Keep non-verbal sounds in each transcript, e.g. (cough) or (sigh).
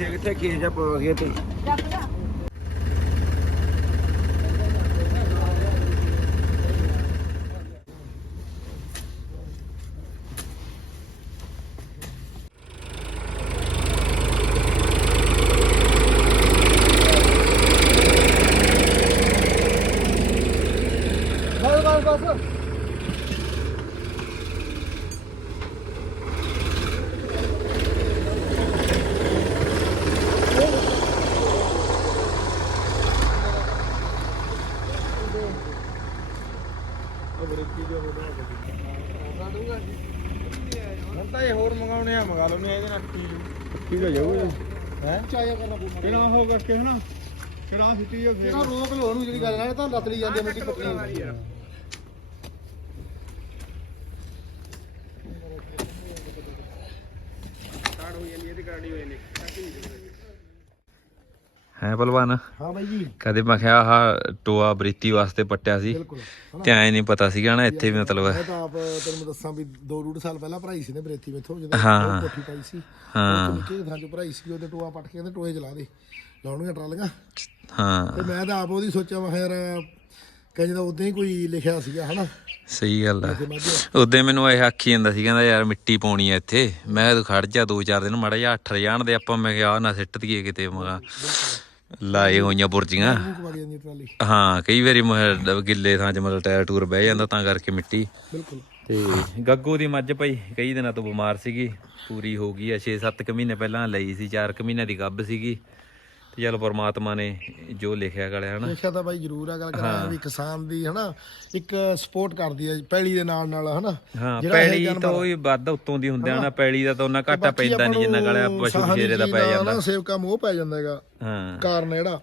Que usted quiere ya por los ਕੀ ਹੋ ਜਾਊਗਾ। ਹੈ? ਚਾਇਆ ਕਰਨਾ ਪਊਗਾ ਕਿਹੜਾ ਹੋ ਕਰਕੇ ਹਨਾ ਕਿਹੜਾ ਸਿੱਟੀ ਹੋ ਇਹਨਾਂ ਰੋਕ ਲੋ ਉਹਨੂੰ ਜਿਹੜੀ ਗੱਲ ਹੈ ਤਾਂ ਲੱਤੜੀ ਜਾਂਦੀ ਹੈ ਮਿੱਟੀ ਪੱਕੀ। ਸਟਾਰਟ ਹੋ ਜਾਂਦੀ ਇਹਦੀ ਗਾੜੀ ਹੋਏ ਨੇ। ਹੈ ਪਹਿਲਵਾਨ? ਹਾਂ ਬਾਈ ਜੀ। ਕਦੇ ਮੈਂ ਕਿਹਾ ਆਹ ਟੋਆ ਬਰੀਤੀ ਵਾਸਤੇ ਪੱਟਿਆ ਸੀ। ਬਿਲਕੁਲ। ਤੇ ਐ ਨਹੀਂ ਪਤਾ ਸੀਗਾ ਨਾ ਇੱਥੇ ਵੀ ਮਤਲਬ ਮੈਂ ਤਾਂ ਆਪ ਤੈਨੂੰ ਦੱਸਾਂ ਵੀ 2 ਡੂਢ ਸਾਲ ਪਹਿਲਾਂ ਭਰਾਈ ਸੀ ਨੇ ਬਰੇਤੀ ਮੇਥੋਂ ਜਦੋਂ ਹਾਂ। ਉਹ ਕੋਠੀ ਪਾਈ ਸੀ। ਹਾਂ। ਨਿੱਕੇ ਥਾਂ ਚ ਭਰਾਈ ਸੀ ਉਹਦੇ ਟੋਆ ਪੱਟ ਕੇ ਕਹਿੰਦੇ ਟੋਏ ਚਲਾ ਦੇ। ਲਾਉਣਗੇ ਟਰਾਲੀਆਂ। ਹਾਂ। ਤੇ ਮੈਂ ਤਾਂ ਆਪ ਉਹਦੀ ਸੋਚਿਆ ਮੈਂ ਯਾਰ ਕਹਿੰਦੇ ਤਾਂ ਉਦਾਂ ਹੀ ਕੋਈ ਲਿਖਿਆ ਸੀਗਾ ਹਨਾ? ਸਹੀ ਗੱਲ ਆ। ਉਦੋਂ ਮੈਨੂੰ ਇਹ ਆਖੀ ਜਾਂਦਾ ਸੀ ਕਹਿੰਦਾ ਯਾਰ ਮਿੱਟੀ ਪਾਉਣੀ ਐ ਇੱਥੇ। ਮੈਂ ਕਿਹਾ ਤੂੰ ਖੜ ਜਾ ਦੋ ਚਾਰ ਦਿਨ ਮਾੜਾ ਜਿਹਾ ਅੱਠਰ ਜਾਣ ਦੇ ਆਪਾਂ ਮੈਂ ਕਿਹਾ ਆਹ ਨਾ ਸਿੱਟ ਦਈਏ ਕਿਤੇ ਮਗਾ ਲਾਏ ਹੋਈਆਂ ਬੁਰਜੀਆਂ ਹਾਂ ਕਈ ਵਾਰੀ ਮ- ਗਿੱਲੇ ਥਾਂ 'ਚ ਮਤਲਬ ਟਾਇਰ ਟੂਰ ਬਹਿ ਜਾਂਦਾ ਤਾਂ ਕਰਕੇ ਮਿੱਟੀ। ਬਿਲਕੁਲ। ਤੇ ਗੱਗੂ ਦੀ ਮੱਝ ਭਾਈ ਕਈ ਦਿਨਾਂ ਤੋਂ ਬਿਮਾਰ ਸੀਗੀ ਪੂਰੀ ਹੋ ਗਈ ਆ। 6-7 ਕੁ ਮਹੀਨੇ ਪਹਿਲਾਂ ਲਈ ਸੀ 4 ਕੁ ਮਹੀਨਿਆਂ ਦੀ ਗੱਭ ਸੀਗੀ। ਤੇ ਚਲ ਪਰਮਾਤਮਾ ਨੇ ਜੋ ਲਿਖਿਆ ਗਲਿਆ ਹਨਾ? ਲਿਖਿਆ ਤਾਂ ਬਾਈ ਜ਼ਰੂਰ ਆ ਗੱਲ ਕਰਾਂ ਵੀ ਕਿਸਾਨ ਦੀ ਹਨਾ ਇੱਕ ਸਪੋਰਟ ਕਰਦੀ ਹੈ ਪੈਲੀ ਦੇ ਨਾਲ ਨਾਲ ਹਨਾ? ਹਾਂ ਪੈਲੀ ਤੋਂ ਹੀ ਵੱਧ ਉੱਤੋਂ ਦੀ ਹੁੰਦੇ ਆ ਨਾ ਪੈਲੀ ਦਾ ਤਾਂ ਉਹਨਾਂ ਘਾਟਾ ਪੈਂਦਾ ਨਹੀਂ ਜਿੰਨਾ ਗਲਿਆ ਪਸ਼ੂ ਸਾਹਾਂ ਦੀ ਪੈ ਜਾਂਦਾ। ਸੇਵਕਾ ਮੋਹ ਪੈ ਜਾਂਦਾ ਹੈਗਾ। ਹਾਂ। ਕਾਰਨ ਜਿਹੜਾ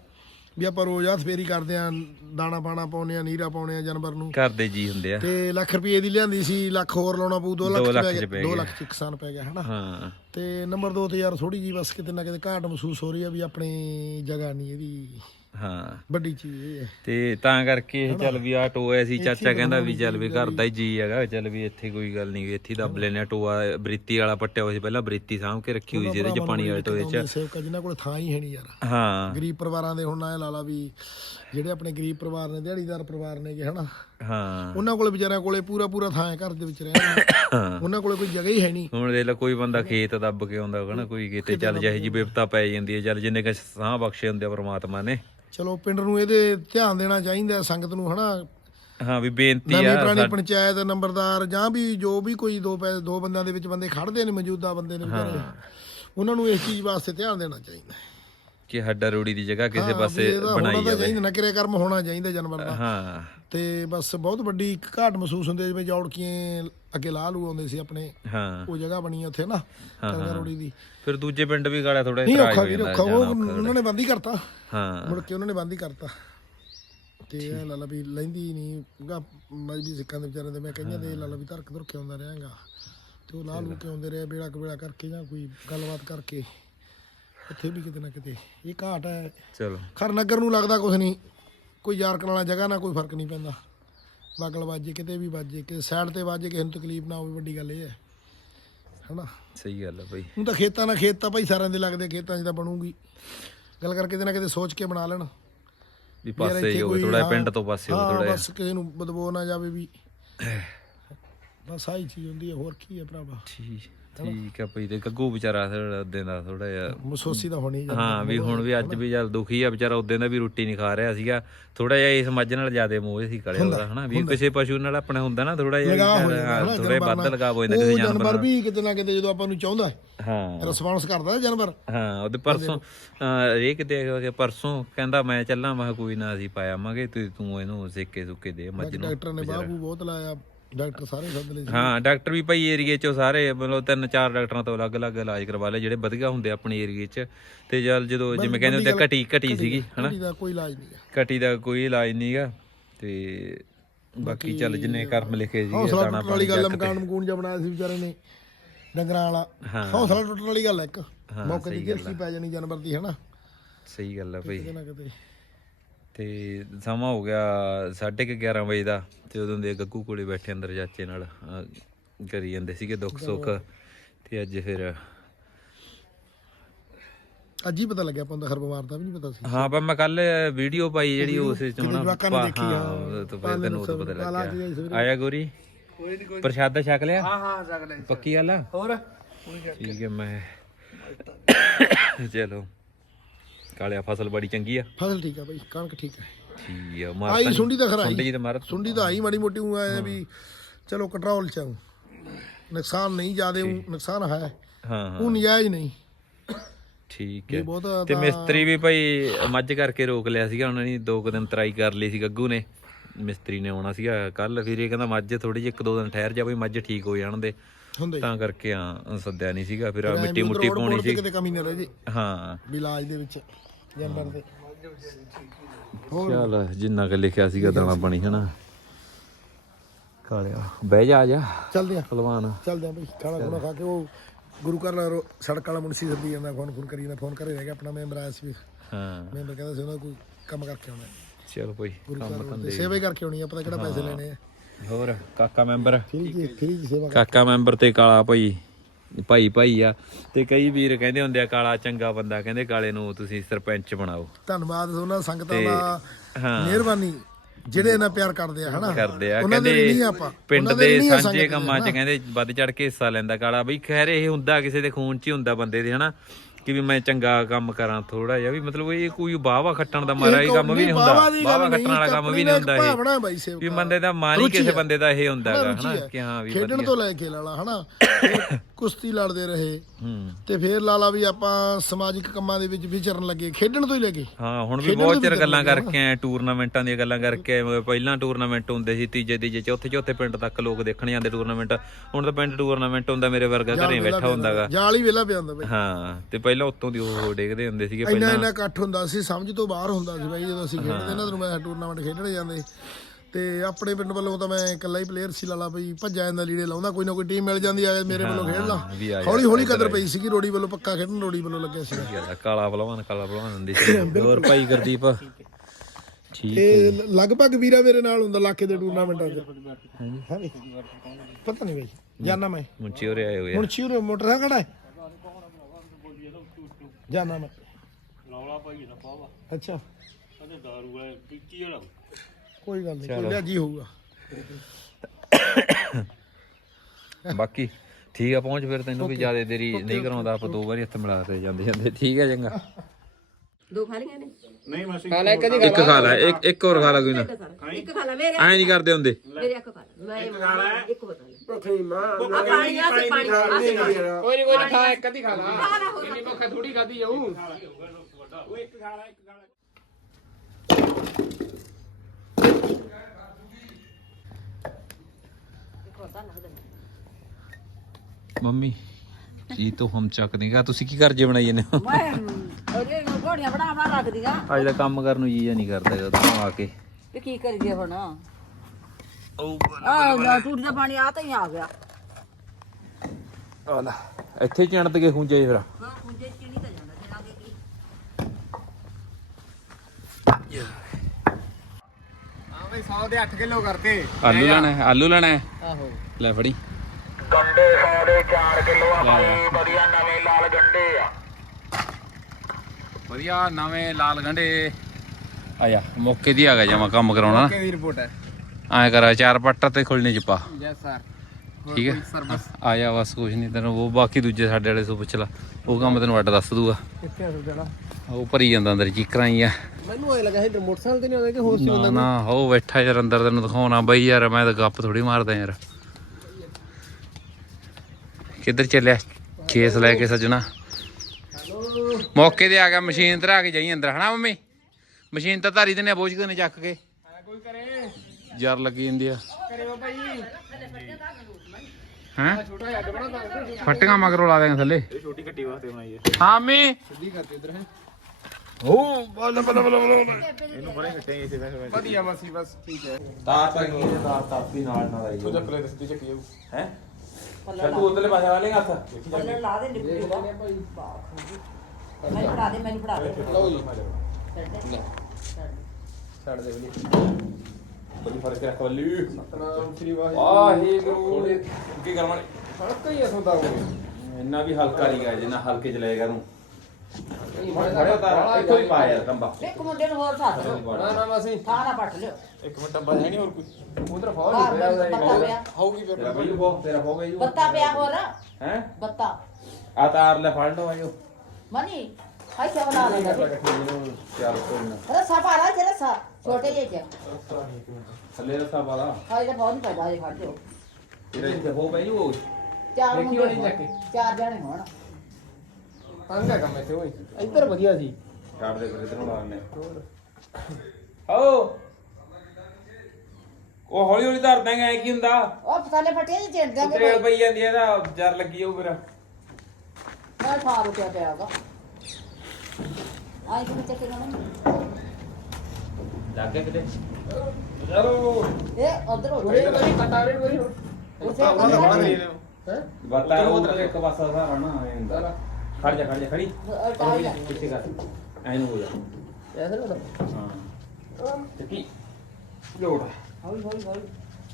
ਵੀ ਆਪਾਂ ਰੋਜ਼ ਹੱਥ ਫੇਰੀ ਕਰਦੇ ਆ ਦਾਣਾ ਪਾਣਾ ਪਾਉਨੇ ਆ ਨੀਰਾ ਪਾਉਨੇ ਆ ਜਾਨਵਰ ਨੂੰ। ਘਰ ਦੇ ਜੀ ਹੁੰਦੇ ਆ। ਤੇ ਲੱਖ ਰੁਪਏ ਦੀ ਲਿਆਂਦੀ ਸੀ ਲੱਖ ਹੋਰ ਲਾਉਣਾ ਪਊ 2 ਦੋ ਲੱਖ ਚ ਪੈ ਗਿਆ ਪੈ 2 ਗਿਆ। ਲੱਖ ਚ ਕਿਸਾਨ ਪੈ ਗਿਆ ਹਨਾ? ਹਾਂ। ਤੇ ਨੰਬਰ 2 ਤੇ ਯਾਰ ਥੋੜੀ ਜੀ ਬਸ ਕਿਤੇ ਨਾ ਕਿਤੇ ਘਾਟ ਮਹਿਸੂਸ ਹੋ ਰਹੀ ਆ ਵੀ ਆਪਣੀ ਜਗ੍ਹਾ ਨਹੀਂ ਇਹਦੀ। ਹਾਂ। ਵੱਡੀ ਚੀਜ਼ ਇਹ ਹੈ। ਤੇ ਤਾਂ ਕਰਕੇ ਇਹ ਚੱਲ ਵੀ ਆ ਟੋਆ ਸੀ ਚਾਚਾ ਕਹਿੰਦਾ ਵੀ ਚੱਲ ਵੀ ਘਰ ਦਾ ਹੀ ਜੀ। ਹੈਗਾ ਚੱਲ ਵੀ ਇੱਥੇ ਕੋਈ ਗੱਲ ਨਹੀਂ ਇੱਥੇ ਦੱਬ ਲੈਨੇ ਟੋਆ ਬਰੀਤੀ ਵਾਲਾ ਪੱਟਿਆ ਹੋਇਆ ਸੀ ਪਹਿਲਾਂ ਬਰੀਤੀ ਸਾਂਭ ਕੇ ਰੱਖੀ ਹੋਈ ਸੀ ਇਹਦੇ ਚ ਪਾਣੀ ਵਾਲੇ ਟੋਏ ਚ। ਸੇਵਕਾ ਜਿਨ੍ਹਾਂ ਕੋਲ ਥਾਂ ਹੀ ਹੈ ਨਹੀਂ ਯਾਰ। ਹਾਂ। ਗਰੀਬ ਪਰਿਵਾਰਾਂ ਦੇ ਹੁਣ ਐ ਲਾ ਲਾ ਵੀ ਜਿਹੜੇ ਆਪਣੇ ਗਰੀਬ ਪਰਿਵਾਰ ਨੇ ਦਿਹਾੜੀਦਾਰ ਪਰਿਵਾਰ ਨੇ ਕਿ ਹਨਾ? ਹਾਂ। ਉਹਨਾਂ ਕੋਲੇ ਵਿਚਾਰਿਆਂ ਕੋਲੇ ਪੂਰਾ ਪੂਰਾ ਥਾਂ ਹੈ ਘਰ ਦੇ ਵਿੱਚ ਰਹਿਣ ਉਹਨਾਂ ਕੋਲੇ ਕੋਈ ਜਗ੍ਹਾ ਹੀ ਹੈ ਨਹੀਂ। ਹੁਣ ਦੇਖ ਲੈ ਕੋਈ ਬੰਦਾ ਖੇਤ ਦੱਬ ਕੇ ਆਉਂਦਾ ਹੋਗਾ ਨਾ ਕੋਈ ਕਿਤੇ ਚੱਲ ਜਾਏ ਜੀ ਬਿਪਤਾ ਪੈ ਜਾਂਦੀ ਹੈ ਚੱਲ ਜਿੰਨੇ ਕ ਸਾਹ ਬਖਸ਼ੇ ਹੁੰਦੇ ਆ ਪ੍ਰਮਾਤਮਾ ਨੇ। ਚਲੋ ਪਿੰਡ ਨੂੰ ਇਹਦੇ ਧਿਆਨ ਦੇਣਾ ਚਾਹੀਦਾ ਸੰਗਤ ਨੂੰ ਹਨਾ? ਹਾਂ ਵੀ ਬੇਨਤੀ ਨਵੀਂ ਆ ਪੁਰਾਣੀ ਪੰਚਾਇਤ ਨੰਬਰਦਾਰ ਜਾਂ ਵੀ ਜੋ ਵੀ ਕੋਈ ਦੋ ਪੈ ਦੋ ਬੰਦਿਆਂ ਦੇ ਵਿੱਚ ਬੰਦੇ ਖੜਦੇ ਨੇ ਮੌਜੂਦਾ ਬੰਦੇ ਨੇ ਵਿਚਾਰੇ। ਉਹਨਾਂ ਨੂੰ ਇਸ ਚੀਜ਼ ਵਾਸਤੇ ਧਿਆਨ ਦੇਣਾ ਚਾਹੀਦਾ ਹੈ। ਕਿ ਹੱਡਾ ਰੋੜੀ ਦੀ ਜਗ੍ਹਾ ਕਿਸੇ ਪਾਸੇ ਬਣਾਈ ਤਾਂ ਜਾਵੇ। ਚਾਹੀਦਾ ਨਾ ਕਿਰਿਆ ਕਰਮ ਹੋਣਾ ਚਾਹੀਦਾ ਜਾਨਵਰ ਦਾ ਹਾਂ। ਤੇ ਬਸ ਬਹੁਤ ਵੱਡੀ ਇੱਕ ਘਾਟ ਮਹਿਸੂਸ ਹੁੰਦੀ ਜਿਵੇਂ ਜੌੜਕੀਆਂ ਅੱਗੇ ਲਾਹ ਲੂ ਆਉਂਦੇ ਸੀ ਆਪਣੇ। ਹਾਂ। ਉਹ ਜਗ੍ਹਾ ਬਣੀ ਉੱਥੇ ਨਾ ਕੰਗਾ ਰੋੜੀ ਦੀ। ਫਿਰ ਦੂਜੇ ਪਿੰਡ ਵੀ ਗਾਲਿਆ ਥੋੜਾ ਇਤਰਾਜ਼ ਹੋ ਜਾਂਦਾ ਉਹਨਾਂ ਨੇ ਬੰਦ ਹੀ ਕਰਤਾ। ਹਾਂ। ਮੁੜ ਕੇ ਉਹਨਾਂ ਨੇ ਬੰਦ ਹੀ ਕਰਤਾ। ਤੇ ਇਹ ਲਾਲਾ ਵੀ ਲੈਂਦੀ ਨਹੀਂ। ਗਾ ਮੈਂ ਵੀ ਸਿੱਕਾਂ ਦੇ ਵਿਚਾਰੇ ਦੇ ਮੈਂ ਕਈਆਂ ਦੇ ਲਾਲਾ ਵੀ ਧਰਕ ਧੁਰਕ ਆਉਂਦਾ ਰਿਹਾਗਾ। ਤੇ ਉਹ ਲਾਹ ਲੂ ਕੇ ਆਉਂਦੇ ਰਹੇ ਬੇੜਾ ਕਬੇੜਾ ਕਰਕੇ ਜਾਂ ਕੋਈ ਗੱਲਬਾਤ ਕਰਕੇ। ਇੱਥੇ ਵੀ ਕਿਤੇ ਨਾ ਕਿਤੇ। ਇਹ ਘਾਟ ਹੈ। ਚਲੋ। ਖਰ ਨਗਰ ਨੂੰ ਲੱਗਦਾ ਕੁਝ ਨਹੀਂ। ਕੋਈ ਯਾਰਕਣ ਵਾਲਾ ਜਗ੍ਹਾ ਨਾਲ ਕੋਈ ਫ਼ਰਕ ਨਹੀਂ ਪੈਂਦਾ। ਬਗਲ ਵਾਜੇ ਕਿਤੇ ਵੀ ਵਾਜੇ ਕਿ ਸਾਈਡ ਤੇ ਵਾਜੇ ਕਿਸੇ ਨੂੰ ਤਕਲੀਫ ਨਾ ਹੋਵੇ ਵੱਡੀ ਗੱਲ ਇਹ ਹੈ। ਹਨਾ? ਸਹੀ ਗੱਲ ਹੈ ਬਈ। ਹੁਣ ਤਾਂ ਖੇਤਾਂ ਨਾਲ ਖੇਤ ਤਾਂ ਭਾਈ ਸਾਰਿਆਂ ਦੇ ਲੱਗਦੇ ਖੇਤਾਂ 'ਚ ਤਾਂ ਬਣੂਗੀ। ਗੱਲ ਕਰਕੇ ਕਿਤੇ ਨਾ ਕਿਤੇ ਸੋਚ ਕੇ ਬਣਾ ਲੈਣ। ਵੀ ਯਾਰ ਪਾਸੇ ਹੋ ਕੋਈ ਥੋੜਾ ਪਿੰਡ ਤੋਂ ਪਾਸੇ ਹੋ ਹਾਂ, ਥੋੜਾ ਬਸ ਕਿਸੇ ਨੂੰ ਬਦਬੋ ਨਾ ਜਾਵੇ ਵੀ। ਬਸ ਆਹੀ ਚੀਜ਼ ਹੁੰਦੀ ਹੈ ਹੋਰ ਕੀ ਹੈ ਭਰਾਵਾ। ਠੀਕ। ਠੀਕ ਆ ਬਈ ਤੇ ਗੱਗੂ ਵਿਚਾਰਾ ਥੋੜਾ ਉਦੋਂ ਦਾ ਥੋੜਾ ਜਿਹਾ ਮਸੋਸੀ ਤਾਂ ਹੋਣੀ ਜਾਂਦੀ। ਹਾਂ ਵੀ ਹੁਣ ਵੀ ਅੱਜ ਵੀ ਚੱਲ ਦੁਖੀ ਆ ਵਿਚਾਰਾ ਉਦੋਂ ਦਾ ਵੀ ਰੋਟੀ ਨਹੀਂ ਖਾ ਰਿਹਾ ਸੀਗਾ। ਥੋੜਾ ਜਿਹਾ ਇਸ ਮੱਝ ਨਾਲ ਜ਼ਿਆਦਾ ਮੋਹ ਸੀ ਕਲਿਆ ਉਹਦਾ ਹਨਾ? ਵੀ ਕਿਸੇ ਪਸ਼ੂ ਨਾਲ ਆਪਣੇ ਹੁੰਦਾ ਨਾ ਥੋੜਾ ਜਿਹਾ ਥੋੜਾ ਵੱਧ ਲਗਾਅ ਹੋ ਜਾਂਦਾ ਕਿਸੇ ਜਾਨਵਰ ਜਾਨਵਰ ਵੀ ਕਿਤੇ ਨਾ ਕਿਤੇ ਜਦੋਂ ਆਪਾਂ ਨੂੰ ਚਾਹੁੰਦਾ ਹਾਂ ਰਿਸਪੌਂਸ ਕਰਦਾ ਹੈ ਜਾਨਵਰ। ਹਾਂ ਉਹਦੇ ਪਰਸੋਂ ਇਹ ਕਿਤੇ ਕਿ ਪਰਸੋਂ ਕਹਿੰਦਾ ਮੈਂ ਚੱਲਾਂ ਮੈਂ ਕੋਈ ਨਾ ਅਸੀਂ ਪਾਇਆਵਾਂਗੇ ਤੂੰ ਤੂੰ ਇਹਨੂੰ ਸੇਕੇ ਸੁੱਕੇ ਦੇ ਮੱਝ ਨੂੰ ਡਾਕਟਰ ਨੇ ਬਾਬੂ ਬਹੁਤ ਲਾਇਆ। ਡਾਕਟਰ ਸਾਰੇ ਸੱਦ ਲਏ ਸੀ। ਹਾਂ ਡਾਕਟਰ ਵੀ ਭਾਈ ਏਰੀਏ ਚੋਂ ਸਾਰੇ ਮਤਲਬ ਤਿੰਨ ਚਾਰ ਡਾਕਟਰਾਂ ਤੋਂ ਅਲੱਗ-ਅਲੱਗ ਇਲਾਜ ਕਰਵਾ ਲਏ ਜਿਹੜੇ ਵਧੀਆ ਹੁੰਦੇ ਆ ਆਪਣੇ ਏਰੀਏ 'ਚ। ਤੇ ਜਦ ਜਦੋਂ ਜਿਵੇਂ ਕਹਿੰਦੇ ਹੁੰਦੇ ਆ, ਘਟੀ ਘਟੀ ਸੀਗੀ ਹਨਾ? ਇਹਦਾ ਕੋਈ ਇਲਾਜ ਨਹੀਂ ਹੈ ਘਟੀ ਦਾ ਕੋਈ ਇਲਾਜ ਨਹੀਂਗਾ ਤੇ ਬਾਕੀ ਚੱਲ ਜਿੰਨੇ ਕਰਮ ਲਿਖੇ ਸੀ ਹੌਸਲਾ ਦਾਣਾ ਟੁੱਟਣ ਵਾਲੀ ਗੱਲ ਮਕਾਨ ਮਕੂਨ ਜਿਹਾ ਬਣਾਇਆ ਸੀ ਵਿਚਾਰੇ ਨੇ ਡੰਗਰਾਂ ਵਾਲਾ। ਹੌਸਲਾ ਟੁੱਟਣ ਵਾਲੀ ਗੱਲ ਹੈ ਇੱਕ। ਮੌਕੇ ਦੀ ਗਿਰਕੀ ਪੈ ਜਾਣੀ ਜਾਨਵਰ ਦੀ ਹਨਾ? ਸਹੀ ਗੱਲ ਆ ਭਾਈ। ਕਿਤੇ ਨਾ ਕਿਤੇ। ਤੇ ਸਮਾਂ ਹੋ ਗਿਆ 11:30 ਵਜੇ ਦਾ ਤੇ ਉਦੋਂ ਦੇ ਗੱਗੂ ਕੋਲੇ ਬੈਠੇ ਅੰਦਰ ਚਾਚੇ ਨਾਲ ਕਰੀ ਜਾਂਦੇ ਸੀਗੇ ਦੁੱਖ ਸੁੱਖ ਤੇ ਅੱਜ ਫਿਰ ਅੱਜ ਹੀ ਪਤਾ ਲੱਗਿਆ ਆਪਾਂ ਨੂੰ ਤਾਂ ਖਰਬ ਮਾਰਦਾ ਵੀ ਨਹੀਂ ਪਤਾ ਸੀ। ਹਾਂ ਪਰ ਮੈਂ ਕੱਲ ਵੀਡੀਓ ਪਾਈ ਜਿਹੜੀ ਉਸ ਵਿੱਚ ਦੇਖੀ, ਹਾਂ। ਉਹ ਤੋਂ ਫਿਰ ਪਾਲੇ ਤੈਨੂੰ ਉਹ ਪਤਾ ਲੱਗਿਆ। ਆਇਆ ਗੋਰੀ? ਪ੍ਰਸ਼ਾਦਾ ਛਕ ਲਿਆ? ਹਾਂ ਹਾਂ ਸਕ ਲੈ ਪੱਕੀ ਗੱਲ ਆ? ਹੋਰ? ਠੀਕ ਹੈ ਮੈਂ (coughs) ਚਲੋ। ਕਾਲਿਆ ਫਸਲ ਬੜੀ ਚੰਗੀ ਆ? ਫਸਲ ਠੀਕ ਆ ਬਈ ਕਣਕ ਠੀਕ ਹੈ ਠੀਕ ਆ ਆਈ ਮਾਰਤਾ ਸੁੰਡੀ ਤਾਂ ਖਰਾ ਸੁੰਡੀ ਆਈ ਜੀ ਤੇ ਮਾਰ ਸੁੰਡੀ ਤਾਂ ਆਈ ਮਾੜੀ ਮੋਟੀ ਉਹ ਆਇਆ ਵੀ ਚਲੋ ਕੰਟਰੋਲ ਚ ਆਊ ਨੁਕਸਾਨ ਨਹੀਂ ਜ਼ਿਆਦੇ ਨੁਕਸਾਨ ਹੈ। ਹਾਂ ਹਾਂ। ਉਹ ਨਜਾਇਜ਼ ਨਹੀਂ। ਠੀਕ ਹੈ ਤਾਂ- ਮਿਸਤਰੀ ਵੀ ਭਾਈ ਮੱਝ ਕਰਕੇ ਰੋਕ ਲਿਆ ਸੀਗਾ ਉਹਨਾਂ ਨੇ ਦੋ ਕੁ ਦਿਨ ਤਰਾਈ ਕਰ ਲਈ ਸੀ ਗੱਗੂ ਨੇ। ਮਿਸਤਰੀ ਨੇ ਆਉਣਾ ਸੀਗਾ ਕੱਲ ਫਿਰ ਇਹ ਕਹਿੰਦਾ ਮੱਝ ਥੋੜੀ ਜਿਹੀ ਇੱਕ ਦੋ ਦਿਨ ਠਹਿਰ ਜਾ ਬਈ ਮੱਝ ਠੀਕ ਹੋ ਜਾਣ ਦੇ। ਹੁੰਦੇ ਤਾਂ ਕਰਕੇ ਆ ਸੱਦਿਆ ਨਹੀਂ ਸੀਗਾ ਫਿਰ ਵੀ ਮਿੱਟੀ ਮੁੱਟੀ ਪਾਉਣੀ ਸੀ। ਕਿਤੇ ਕਮੀ ਨਾ ਰਹਿ ਜੇ। ਹਾਂ। ਵੀ ਇਲਾਜ ਦੇ ਵਿੱਚ ਜਾਨਵਰ ਦੇ। ਚੱਲ ਜਿੰਨਾ ਕਿ ਲਿਖਿਆ ਸੀਗਾ ਦਾਣਾ ਪਾਣੀ ਹਨਾ। ਕਾਲਿਆ ਬਹਿ ਜਾ ਆ ਜਾ। ਚੱਲਦੇ ਆ। ਪਹਿਲਵਾਨ। ਚੱਲਦੇ ਆ ਬਈ ਖਾਣਾ ਖੁਣਾ ਖਾ ਕੇ ਉਹ ਗੁਰੂ ਘਰ ਨਾਲ ਸੜਕ ਵਾਲਾ ਮੁਨਸੀ ਸੱਦੀ ਜਾਂਦਾ ਫੋਨ ਫੋਨ ਕਰੀ ਜਾਂਦਾ ਫੋਨ ਕਰੇ ਰਹਿ ਗਿਆ ਆਪਣਾ ਮੈਂਬਰ ਆਇਆ ਸੀ ਹਾਂ। ਮੈਂਬਰ ਕਹਿੰਦਾ ਸੀ ਉਹਨਾਂ ਕੋਈ ਕੰਮ ਕਰਕੇ ਆਉਣਾ। ਹੈ। ਚਲ ਕੋਈ ਕੰਮ ਧੰਦੇ ਸੇਵਾ ਹੀ ਕਰਕੇ ਆਉਣੀ ਆ ਪਤਾ ਕਿਹੜਾ ਪੈਸੇ ਲੈਣੇ ਆ। ਹੋਰ ਕਾਕਾ ਮੈਂਬਰ? ਫਰੀ ਫਰੀ ਸੇਵਾ ਕਾਕਾ ਮੈਂਬਰ ਤੇ ਕਾਲਾ ਭਾਈ ਭਾਈ ਭਾਈ ਆ। ਤੇ ਕਈ ਵੀਰ ਕਹਿੰਦੇ ਹੁੰਦੇ ਆ ਕਾਲਾ ਚੰਗਾ ਬੰਦਾ ਕਹਿੰਦੇ ਕਾਲੇ ਨੂੰ ਤੁਸੀਂ ਸਰਪੰਚ ਬਣਾਓ। ਧੰਨਵਾਦ ਉਹਨਾਂ ਸੰਗਤਾਂ ਦਾ ਹਾਂ। ਮਿਹਰਬਾਨੀ ਜਿਹੜੇ ਇਹਨਾਂ ਪਿਆਰ ਕਰਦੇ ਆ ਹਨਾ? ਕਰਦੇ ਆ ਕਹਿੰਦੇ ਪਿੰਡ ਦੇ ਸਾਂਝੇ ਕੰਮਾਂ 'ਚ ਕਹਿੰਦੇ ਵੱਧ ਚੜ ਕੇ ਹਿੱਸਾ ਲੈਂਦਾ ਕਾਲਾ। ਬਈ ਖੈਰ ਇਹ ਹੁੰਦਾ ਕਿਸੇ ਦੇ ਖੂਨ 'ਚ ਹੀ ਹੁੰਦਾ ਬੰਦੇ ਦੇ ਹਨਾ? ਕਿ ਵੀ ਮੈਂ ਚੰਗਾ ਕੰਮ ਕਰਾਂ ਥੋੜਾ ਜਿਹਾ ਵੀ ਮਤਲਬ ਇਹ ਕੋਈ ਬਾਵਾ ਖੱਟਣ ਦਾ ਮਾਰਾ ਹੀ ਕੰਮ ਵੀ ਨਹੀਂ ਹੁੰਦਾ। ਬਾਵਾ ਖੱਟਣ ਵਾਲਾ ਕੰਮ ਵੀ ਨਹੀਂ ਹੁੰਦਾ ਇਹ। ਵੀ ਬੰਦੇ ਦਾ ਮਨ ਹੀ ਕਿਸੇ ਬੰਦੇ ਦਾ ਇਹ ਹੁੰਦਾ ਹੈਗਾ ਹਨਾ ਕਿ ਹਾਂ ਵੀ ਖੇਡਣ ਤੋਂ ਲੈ ਕੇ ਲਾਲਾ ਹਨਾ। ਇਹ ਕੁਸ਼ਤੀ ਲੜਦੇ ਰਹੇ। ਤੇ ਫੇਰ ਲਾਲਾ ਵੀ ਆਪਾਂ ਸਮਾਜਿਕ ਕੰਮਾਂ ਦੇ ਵਿੱਚ ਵਿਚਰਨ ਲੱਗੇ ਖੇਡਣ ਤੋਂ ਹੀ ਲੈ ਕੇ। ਹਾਂ ਹੁਣ ਵੀ ਬਹੁਤ ਚਿਰ ਗੱਲਾਂ ਕਰਕੇ ਆਏ ਟੂਰਨਾਮੈਂਟਾਂ ਦੀਆਂ ਗੱਲਾਂ ਕਰਕੇ ਆਏ ਪਹਿਲਾਂ ਟੂਰਨਾਮੈਂਟ ਹੁੰਦੇ ਸੀ ਤੀਜੇ ਤੀਜੇ ਚੌਥੇ ਚੌਥੇ ਪਿੰਡ ਤੱਕ ਲੋਕ ਦੇਖਣ ਜਾਂਦੇ ਟੂਰਨਾਮੈਂਟ। ਹੁਣ ਤਾਂ ਪਿੰਡ ਟੂਰਨਾਮੈਂਟ ਹੁੰਦਾ ਮੇਰੇ ਵਰਗਾ ਘਰੇ ਬੈਠਾ ਹੁੰਦਾਗਾ। ਜਾਲ ਹੀ ਵੇਲਾ ਪਿਆ ਹੁੰਦਾ ਬਈ। ਹਾਂ ਤੇ ਪਹਿਲਾਂ ਉੱਤੋਂ ਦੀ ਉਹ ਡੇਗਦੇ ਹੁੰਦੇ ਸੀਗੇ ਇੰਨਾ ਪਹਿਲਾਂ। ਇੰਨਾ ਇਕੱਠ ਹੁੰਦਾ ਸੀ ਸਮਝ ਤੋਂ ਬਾਹਰ ਹੁੰਦਾ ਸੀ ਬਾਈ ਜਦੋਂ ਅਸੀਂ ਖੇਡਦੇ ਨਾ ਜਦੋਂ ਮੈਂ ਟੂਰਨਾਮੈਂਟ ਖੇਡਣ ਜਾਂਦੇ। ਤੇ ਆਪਣੇ ਪਿੰਡ ਵੱਲੋਂ ਤਾਂ ਮੈਂ ਇਕੱਲਾ ਹੀ ਪਲੇਅਰ ਸੀ ਲਾਲਾ ਬਈ ਭੱਜਾ ਜਾਂਦਾ ਲੀੜੇ ਲਾਉਂਦਾ ਕੋਈ ਨਾ ਕੋਈ ਟੀਮ ਮਿਲ ਜਾਂਦੀ ਆ ਮੇਰੇ ਵੱਲੋਂ ਖੇਡ ਲਾ ਵੀ ਆ ਜਾ ਹੌਲੀ ਹੌਲੀ ਕਦਰ ਪਈ ਸੀਗੀ ਰੋੜੀ ਵੱਲੋਂ ਪੱਕਾ ਖੇਡਣ ਰੋੜੀ ਵੱਲੋਂ ਲੱਗਿਆ ਸੀ ਕਾਲਾ ਭਲਵਾਨ ਕਾਲਾ ਭਲਵਾਨ ਹੁੰਦੀ ਸੀ। ਹੋਰ ਭਾਈ ਗੁਰਦੀਪ ਠੀਕ ਤੇ ਲ- ਲਗਭਗ ਵੀਰਾ ਮੇਰੇ ਨਾਲ ਹੁੰਦਾ ਇਲਾਕੇ ਦੇ ਟੂਰਨਾਮੈਂਟਾਂ 'ਚ। ਹਾਂਜੀ। ਪਤਾ ਨਹੀਂ ਬਈ ਜਾਨਾ ਮੈਂ। ਮੁੰਚੀ ਹੋਰੇ ਆਏ ਹੋਏ ਆ। ਹੁਣ ਚੀਰ ਮੋਟਰਸਾਈਕਲ ਹੈ? ਜਾਨਾ ਮੈਂ ਰੌਲਾ ਪਾਈ ਨਾ ਪਾਵਾ ਅੱਛਾ। ਕਦੇ ਦਾਰੂ ਵਾਲੇ ਪੀਤੀ ਵਾਲਾ ਕੋਈ ਗੱਲ ਨਹੀਂ ਕੋਈ ਲਿਆਜੀ ਹੋਊਗਾ। ਬਾਕੀ ਠੀਕ ਆ ਪਹੁੰਚ ਫਿਰ ਤੈਨੂੰ ਵੀ ਜ਼ਿਆਦਾ ਦੇਰੀ ਨਹੀਂ ਕਰਾਉਂਦਾ ਆਪਾਂ ਦੋ ਵਾਰੀ ਹੱਥ ਮਿਲਾ ਤੇ ਜਾਂਦੇ ਜਾਂਦੇ। ਠੀਕ ਹੈ ਚੰਗਾ। ਦੋ ਖਾ ਲਈਆਂ ਨੇ? ਨਹੀਂ ਮਾਸੀ ਇੱਕ ਖਾ ਲੈ। ਇੱਕ ਇੱਕ ਹੋਰ ਖਾ ਲੈ ਕੋਈ ਨਾ। ਇੱਕ ਖਾ ਲੈ ਮੇਰੇ ਐ ਨਹੀਂ ਕਰਦੇ ਹੁੰਦੇ। ਮੇਰੇ ਅੱਖ ਖਾ ਲੈ। ਮੈਂ ਇੱਕ ਬਤਾ ਲੈ। ਆ ਪਾਣੀ ਆ ਸੇ ਪਾਣੀ ਆ ਸੇ ਪਾਣੀ। ਕੋਈ ਨਹੀਂ ਕੋਈ ਨਹੀਂ ਖਾ ਇੱਕ ਅੱਧੀ ਖਾ ਲਾ। ਖਾ ਲੈ ਇੰਨੀ ਭੁੱਖ ਥੋੜੀ ਖਾਦੀ ਜਾਊ। ਮੰਮੀ। ਜੀ ਤੋਂ ਹਮ ਚੱਕ ਦੇਗਾ ਤੁਸੀਂ ਕੀ ਕਰ ਜੇ ਬਣਾਈ ਜਾਂਦੇ ਹੋ? ਮੈਂ ਉਹਦੇ ਘੋੜੀਆਂ ਬਣਾ ਬਣਾ ਰੱਖ ਦੀਆਂ ਅੱਜ ਦਾ ਕੰਮ ਕਰਨ ਨੂੰ ਜੀ ਜਾਂ ਨਹੀਂ ਕਰਦਾ ਜਦੋਂ ਤੋਂ ਆ ਕੇ। ਤੇ ਕੀ ਕਰੀਏ ਹੁਣ? ਆ ਟੂਟੀ ਦਾ ਪਾਣੀ ਆ ਤਾਂ ਹੀ ਆ ਗਿਆ। ਆ ਲੈ ਇੱਥੇ ਚਣਤ ਕੇ ਹੁੰਜੇ ਫਿਰ। ਹਾਂ ਪੁੰਜੇ ਚੀਣੀ ਤਾਂ ਜਾਂਦਾ ਲਾਗੇ ਕੀ? ਹਾਂ ਬਈ 100 ਦੇ 8 ਕਿਲੋ ਕਰਤੇ ਆਲੂ ਲੈਣਾ ਆਲੂ ਲੈਣਾ ਆਹੋ। ਲੈ ਫੜੀ। ਗੰਡੇ ਸੌਦੇ 4 ਕਿਲੋ ਆ ਭਾਈ ਵਧੀਆ ਨਵੇਂ ਲਾਲ ਗੰਡੇ ਆ। ਵਧੀਆ ਨਵੇਂ ਲਾਲ ਗੰਢੇ ਆਇਆ ਮੌਕੇ ਦੀ ਆ ਗਿਆ ਜਮਾ ਕੰਮ ਕਰਾਉਣਾ ਨਾ ਕਿਹਦੀ ਰਿਪੋਰਟ ਹੈ। ਐ ਕਰਾ ਚਾਰ ਪੱਟਾ ਤੇ ਖੁੱਲਣੇ ਚ ਪਾ। ਯੈਸ ਸਰ ਠੀਕ ਹੈ। ਆਇਆ ਬਸ ਕੁਝ ਨਹੀਂ ਤੈਨੂੰ ਉਹ ਬਾਕੀ ਦੂਜੇ ਸਾਡੇ ਵਾਲੇ ਤੋਂ ਪੁੱਛ ਲਾ। ਉਹ ਕੰਮ ਤੈਨੂੰ ਅੱਡ ਦੱਸ ਦੂਗਾ। ਕਿੱਥੇ ਉਹ ਭਰੀ ਜਾਂਦਾ ਅੰਦਰ ਚੀਕਰਾਂ ਹੀ ਆ। ਮੈਨੂੰ ਐ ਲੱਗਾ ਸੀ ਮੋਟਰਸਾਈਕਲ ਤੇ ਨਹੀਂ ਆਉਂਦਾ ਕਿ ਹੋਰ ਨਾ ਨਾ ਉਹ ਬੈਠਾ ਯਾਰ ਅੰਦਰ ਤੈਨੂੰ ਦਿਖਾਉਣਾ। ਬਈ ਯਾਰ ਮੈਂ ਤਾਂ ਗੱਪ ਥੋੜੀ ਮਾਰਦਾ ਯਾਰ। ਕਿੱਧਰ ਚੱਲਿਆ? ਕੇਸ ਲੈ ਕੇ ਸੱਜਣਾ। ਮੌਕੇ ਤੇ ਆ ਗਿਆ ਮਸ਼ੀਨ ਧਰਾ ਕੇ ਜਾਈ ਅੰਦਰ ਹਨਾ ਮੰਮੀ? ਮਸ਼ੀਨ ਤਾਂ ਧਾਰੀ ਦਿੰਨੇ ਬੋਝ ਨੇ ਚੱਕ ਕੇ? ਕੋਈ ਕਰੇ ਯਾਰ ਲੱਗੀ ਜਾਂਦੀ ਆ। ਕਰਿਓ ਭਾਈ ਹੈਂ? ਛੋਟਾ ਅੱਡ ਬਣਾ ਦਾਂਗੇ ਫੱਟੀਆਂ ਮਗਰੋਂ ਲਾ ਦੇਗਾ ਥੱਲੇ। ਇਹ ਛੋਟੀ ਕੱਟੀ ਵਾਸਤੇ ਬਣਾਈ ਹੈ ਹਾਂ ਮੰਮੀ? ਸਿੱਧੀ ਕਰਤੀ ਉਧਰ ਹੈ ਉਹ ਬੱਲ ਬੱਲ ਬੱਲ ਵਧੀਆ ਮਸੀ ਬਸ ਠੀਕ ਹੈ। ਤਾਰ ਤਾਂ ਕੀ ਤਾਰ ਤਾਪੀ ਨਾਲ ਨਾਲ ਆਈ ਉਹਦਾ ਪਲੇ ਸਿੱਧੀ ਚੱਕੀ ਜਾਊ। ਹੈ? ਤੂੰ ਉਧਰਲੇ ਪਾਸੇ ਵਾਲੇਗਾ ਹੱਥ। ਪੱਲੇ ਲਾ ਦੇ ਨਿਕਲੂਗਾ ਮੈਨੂੰ ਫੜਾ ਦੇ ਮੈਨੂੰ ਫੜਾ ਦੇ। ਲਓ ਜੀ। ਛੱਡ ਦੇ। ਛੱਡ ਦੇ। ਬਲੀ ਬੜੀ ਫ਼ਰਕ ਰੱਖ ਬੱਲੀ ਸਤਨਾਮ ਸ੍ਰੀ ਵਾਹਿਗੁਰੂ। ਵਾਹਿਗੁਰੂ। ਕੀ ਕਰਮਾਂ ਹਲਕਾ ਹੀ ਆ ਸੌਦਾ ਹੋਵੇ ਇੰਨਾ ਵੀ ਹਲਕਾ ਨਹੀਂ ਗਾ ਜਿੰਨਾ ਹਲਕੇ ਚ ਲਏਗਾ ਨੂੰ ਇੱਥੋਂ ਹੀ ਪਾ ਯਾਰ ਤੰਬਾ ਇੱਕ ਮੁੰਡੇ ਨੂੰ ਹੋਰ ਸਾਥ ਦਿਓ ਨਾ ਨਾ ਮਾਸੀ। ਥਾਣਾ ਪੱਟ ਲਿਓ। ਇੱਕ ਮਿੰਟ ਡੱਬਾ ਹੈ ਨਹੀਂ ਹੋਰ ਕੋਈ? ਉਧਰ ਫੌਜ ਘਰ ਵਿੱਚ ਬੱਤਾ ਪਿਆ। ਹੋਊਗੀ। ਫਿਰ। ਤੇਰਾ ਬਈ ਉਹ ਤੇਰਾ ਹੋ ਗਈ ਬੱਤਾ ਪਿਆ ਹੋਰ। ਹੈ? ਬੱਤਾ। ਆ ਤਾਰ ਲੈ ਫੜ ਲਓ ਆਇਓ। ਮਨੀ ਹਾਈ ਕਿਆ ਬਣਾ ਲੈਂਦਾ ਸੀ ਚੱਲ ਕੋਈ ਨਾ। ਰੱਸਾ ਪਾ ਲਾ ਜਿਹੜਾ ਸਾ ਛੋਟੇ ਜਿਹੇ ਚ। ਥੱਲੇ ਰਸਾ ਪਾਲਾ ਹਾਈ ਤਾਂ ਬਹੁਤ ਪੈਦਾ ਜੇ ਫੜ ਲਿਓ। ਤੇਰਾ ਇੱਥੇ ਹੋ ਪਈ ਉਹ। ਚਾਰ ਦੇਖੀ ਮੁੰਡੇ ਹੋਣੀ ਹੋਣ। ਚੱਕ ਕੇ। ਚਾਰ ਜਣੇ ਹੋਣ। ਤੰਗਾ ਕੰਮ ਇੱਥੇ ਹੋਈ ਇੱਧਰ ਵਧੀਆ ਸੀ। ਕੱਢ ਦੇ ਫਿਰ ਇਧਰੋਂ ਲਾਣੇ ਓ ਉਹ ਹੌਲੀ ਹੌਲੀ ਧਰ ਦਾਂਗੇ ਐ ਕੀ ਹੁੰਦਾ? ਉਹ ਪਤਾਲੇ ਫਟੇ ਜੀ ਚੇੜ ਦਾਂਗੇ ਤੇਲ ਪਈ ਜਾਂਦੀ ਐ ਇਹਦਾ ਜਰ ਲੱਗੀ ਜਾਊ ਫਿਰ। ਮੈਂ ਖਾ ਰੁਕਿਆ ਪਿਆ ਉਹਦਾ ਆਈ ਕਿ ਚੱਕੇ ਨਾ ਲੱਗੇ ਕਿਤੇ। ਚਲੋ। ਇਹ ਉਧਰ ਹੋ ਉਰੇ ਕੋਈ ਕਟਾਰੇ ਕੋਈ ਉਸੇ ਉਹਨਾਂ ਦਾ ਬੜਾ ਹੈ ਬਤਾ ਉਹ ਇੱਕ ਪਾਸਾ ਸਾਰਾ ਨਾ ਐ ਹੁੰਦਾ। ਖੜ ਜਾ ਖੜ ਜਾ ਖੜੀ। ਟਾਈ ਜਾ। ਪਿੱਛੇ ਕਰ। ਐ ਨੂੰ ਹੋ ਜਾ। ਐਸੇ ਨਾ ਹਾਂ। ਚੱਕੀ ਲੋੜ ਹੌਲੀ ਹੌਲੀ ਹੌਲੀ।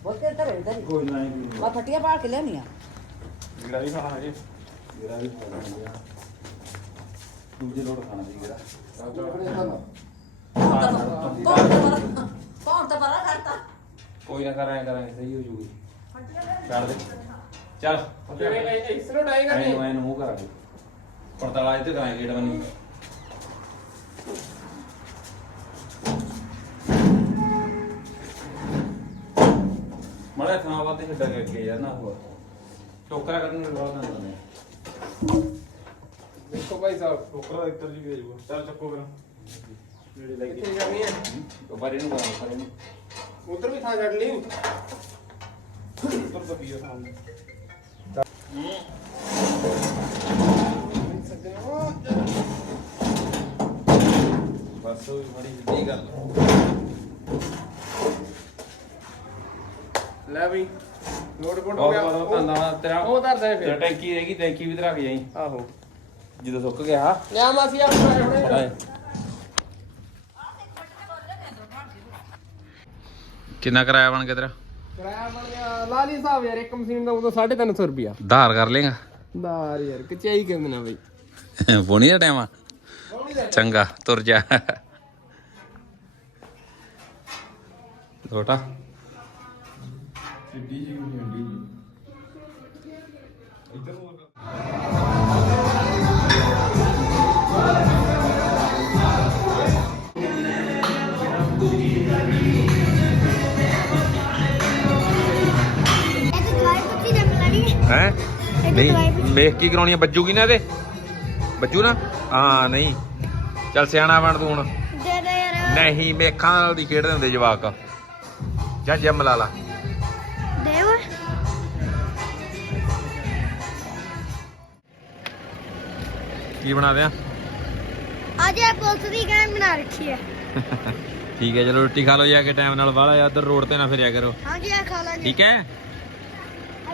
ਬੋਤੇ ਇੱਧਰ ਇੱਧਰ ਹੀ। ਕੋਈ ਨਾ ਮੈਂ ਫਟੀਆਂ ਪਾ ਕੇ ਲਿਆਉਣੀ ਆ ਜਿਹੜਾ ਵੀ ਖਾਣਾ ਹੈ। ਮੇਰਾ ਵੀ ਖਾਣਾ ਹੈ। ਦੂਜੇ ਲੋੜ ਖਾਣਾ ਸੀ ਮੇਰਾ ਕੌਣ ਤਾਂ ਪਰਾ ਕਰਤਾ। ਕੋਈ ਨਾ ਕਰਾਂਗੇ ਕਰਾਂਗੇ ਸਹੀ ਹੋ ਜੂਗੀ। ਛੱਡ ਦੇ। ਚੱਲ। ਐਨੂੰ ਮੂੰਹ ਕਰਾਂਗੇ ਪੜਤਾਲਾ ਇੱਥੇ ਕਰਾਂਗੇ ਗੇਟ ਬੰਨੀ ਮੜਾ ਥਾਂ ਵਾਤੇ ਛੱਡਾ ਕੇ ਅੱਗੇ ਯਾਰ ਨਾ ਹੋਰ। ਟੋਕਰਾ ਕਰਨ ਨੂੰ ਰੋਣਾ ਨਾ ਨੇ ਦੇਖੋ ਭਾਈ ਸਾਹਿਬ ਟੋਕਰਾ ਇੱਧਰ ਜੀ ਭੇਜੂਗਾ ਚੱਲ ਚੱਕੋ ਫਿਰ। ਨੇੜੇ ਲੱਗੀ ਕਿੱਥੇ ਕਰਨੀ ਹੈ ਉਹ ਬਾਰੇ ਨੂੰ ਕਰਾਂਗੇ ਸਾਰੇ ਨੂੰ ਉਧਰ ਵੀ ਥਾਂ ਛੱਡ ਲਈ। ਉੱਤਰ ਤਾਂ ਪੀਆ ਸਾਹਮਣੇ ਬਸ ਉਹ ਬੜੀ ਵੱਡੀ ਗੱਲ ਲੈ ਬਈ ਲੋਡ ਕੋਟ ਹੋ ਬਹੁਤ ਗਿਆ। ਬਹੁਤ ਧੰਨਵਾਦ ਤੇਰਾ। ਉਹ ਧਰਦਾ ਹੈ ਤੇਰਾ ਫਿਰ ਟੈਂਕੀ ਰਹੇਗੀ ਟੈਂਕੀ ਵੀ ਤੇ ਰੱਖ ਜਾਈ। ਆਹੋ। ਜਦੋਂ ਸੁੱਕ ਗਿਆ। ਲਿਆ ਮਾਸੀ ਆ ਹੁਣੇ। ਕਿੰਨਾ ਕਿਰਾਇਆ ਬਣ ਗਿਆ ਤੇਰਾ? ਕਿਰਾਇਆ ਬਣ ਗਿਆ ਲਾਲੀ ਸਾਹਿਬ ਯਾਰ ਇੱਕ ਮਸ਼ੀਨ ਦਾ ਉਦੋਂ 350 ਰੁਪਿਆ ਧਾਰ ਕਰ ਲੇਗਾ ਦਾਰ ਯਾਰ ਕਚਾਈ ਕਹਿੰਦੇ ਨਾ ਬਈ। (laughs) ਪੋਣੀ ਦਾ ਟਾਈਮ ਆ? ਚੰਗਾ ਤੁਰ ਜਾ। ਛੋਟਾ ਹੈ? ਨਹੀਂ ਵੇਖ ਕੀ ਕਰਾਉਣੀ ਆ ਬੱਜੂਗੀ ਨਾ ਇਹਦੇ? ਬੱਜੂ ਨਾ? ਹਾਂ ਨਹੀਂ। ਚੱਲ ਸਿਆਣਾ ਬਣ ਤੂੰ ਹੁਣ। ਦੇ ਦੇ ਯਾਰ। ਨਹੀਂ ਮੇਖਾਂ ਨਾਲ ਦੀ ਖੇਡਦੇ ਹੁੰਦੇ ਜਵਾਕ। ਜਾਂ ਜਿਮ ਲਾ ਲਾ। ਦੇ ਓਏ ਕੀ ਬਣਾ ਦਿਆਂ ਅੱਜ ਇਹ ਪੁਲਿਸ ਦੀ ਗੈਂਗ ਬਣਾ ਰੱਖੀ ਹੈ। (laughs) ਠੀਕ ਹੈ ਚਲੋ ਰੋਟੀ ਖਾ ਲਓ ਜਾ ਕੇ ਟਾਈਮ ਨਾਲ ਬਾਹਲਾ ਉਧਰ ਰੋਡ ਤੇ ਨਾ ਫਿਰਿਆ ਕਰੋ। ਹਾਂਜੀ ਇਹ ਖਾ ਲਾਂਗੇ ਠੀਕ ਹੈ?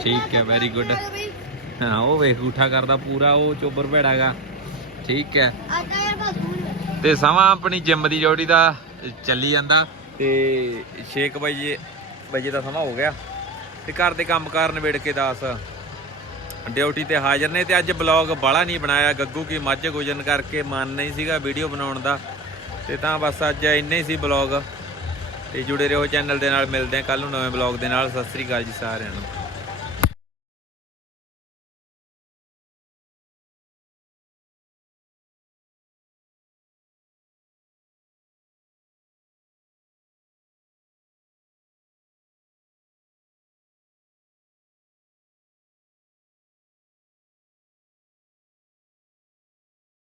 ਠੀਕ ਹੈ ਵੈਰੀ ਗੁੱਡ ਹਾਂ ਉਹ ਵੇਖ ਉਠਾ ਕਰਦਾ ਪੂਰਾ ਉਹ ਚੋਬਰ ਭੇੜਾਗਾ ਠੀਕ ਹੈ। ਆਟਾ ਯਾਰ ਬਸ ਹੁਣ ਤੇ ਸਮਾਂ ਆਪਣੀ ਜਿਮ ਦੀ ਡਿਊਟੀ ਦਾ ਚੱਲੀ ਜਾਂਦਾ ਤੇ 6 ਵਜੇ ਵਜੇ ਦਾ ਸਮਾਂ ਹੋ ਗਿਆ ਤੇ ਘਰ ਦੇ ਕੰਮ ਕਾਰ ਨਿਬੇੜ ਕੇ ਦਾਸ ਡਿਊਟੀ ਤੇ ਹਾਜ਼ਰ ਨੇ ਤੇ ਅੱਜ ਬਲੌਗ ਬਾਲਾ ਨਹੀਂ ਬਣਾਇਆ, ਗੱਗੂ ਕੀ ਮੱਝ ਗੁਜਨ ਕਰਕੇ ਮਨ ਨਹੀਂ ਸੀਗਾ ਵੀਡੀਓ ਬਣਾਉਣ ਦਾ ਤੇ ਤਾਂ ਬਸ ਅੱਜ ਇੰਨੇ ਹੀ ਸੀ ਬਲੌਗ ਤੇ ਜੁੜੇ ਰਹੋ ਚੈਨਲ ਦੇ ਨਾਲ, ਮਿਲਦੇ ਆ ਕੱਲ ਨੂੰ ਨਵੇਂ ਬਲੌਗ ਦੇ ਨਾਲ, ਸਤਿ ਸ੍ਰੀ ਅਕਾਲ ਜੀ ਸਾਰਿਆਂ ਨੂੰ।